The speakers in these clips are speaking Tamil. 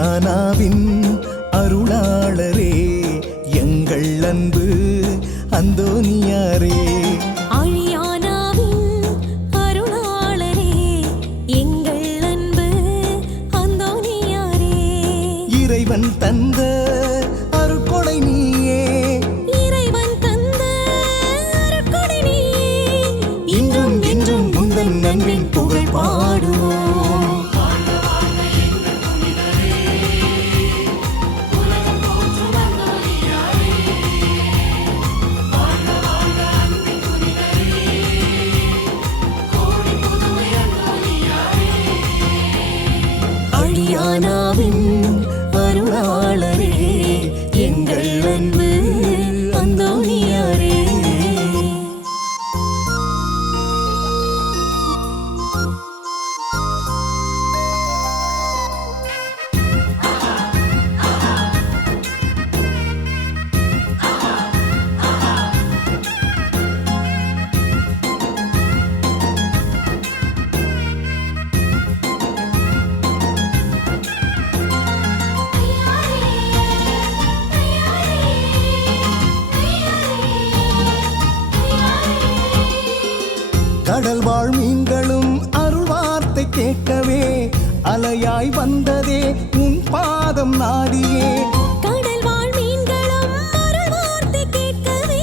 அழியானாவின் அருளாளரே எங்கள் அன்பு அந்தோனியாரே. அழியானாவின் அருளாளரே எங்கள் அன்பு அந்தோனியாரே. இறைவன் தந்த அருட்கொடை நீயே, இறைவன் தந்த அருட்கொடை நீயே. இன்றும் என்றும் உந்தன் நன்றின் புகழ் பாடுவோம். அழியானாவின் அருளாளரே எங்கள் அன்பு அந்தோனியாரே. கடல் வாழ் மீன்களும் அருள் வார்த்தை கேட்கவே அலையாய் வந்ததே உன் பாதம் நாடியே. கடல் வாழ் மீன்களும் அருள் வார்த்தை கேட்கவே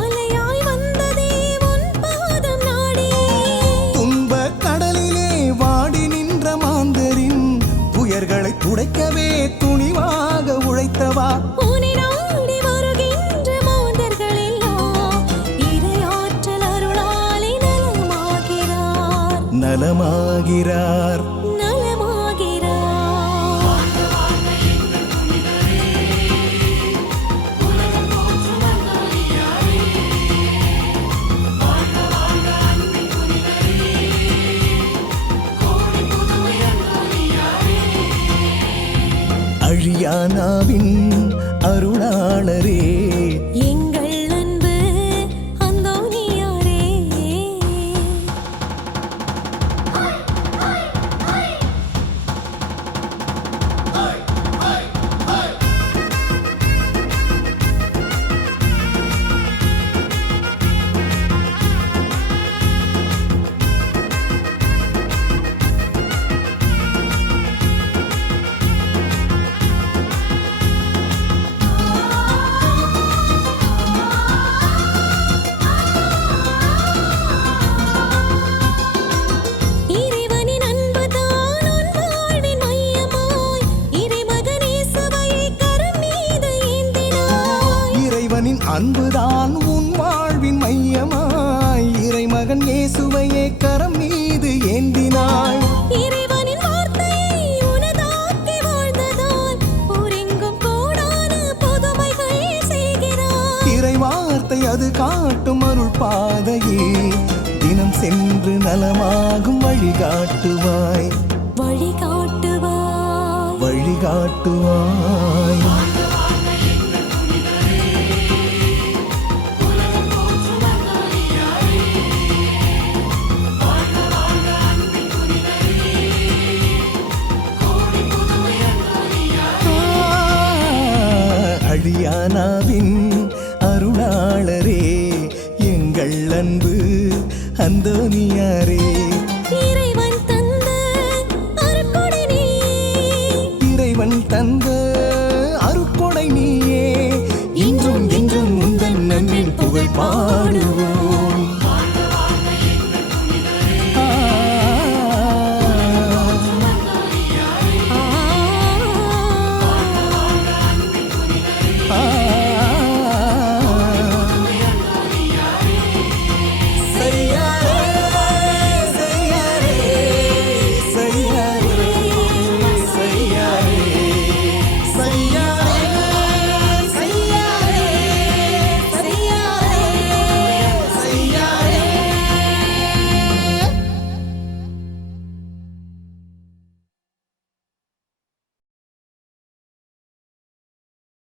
அலையாய் வந்ததே உன் பாதம் நாடியே. துன்ப கடலிலே வாடி நின்ற மாந்தரின் துயர்களை துடைக்கவே துணிவாக உழைத்தவா. உன்னை நாடி வருகின்ற மாந்தர்கள் எல்லாம் இறையாற்றல் அருளாலே நலமாகிறார், நலமாகிறார். நலமாகிறார். அழியானாவின் அருளாளரே எங்கள் அன்பு அந்தோனியாரே. இறைவனின் அன்புதான் உன் வாழ்வின் மையமாய் இறைமகன் இயேசுவை கரம் மீது ஏந்தினாய். இறைவனின் அன்புதான் உன் வாழ்வின் மையமாய் இறைமகன் இயேசுவையே கரம் மீது ஏந்தினாய். இறைவனின் வார்த்தையை உனதாக்கி வாழ்ந்ததால் ஊரெங்கும் கோடான புதுமைகள் செய்கிறாய். இறை வார்த்தை அது காட்டும் அருள் பாதையே தினம் சென்று நலமாகும் வழிகாட்டுவாய், வழிகாட்டுவாய். வழிகாட்டுவாய். அழியானாவின் அருளாளரே எங்கள் அன்பு அந்தோனியாரே.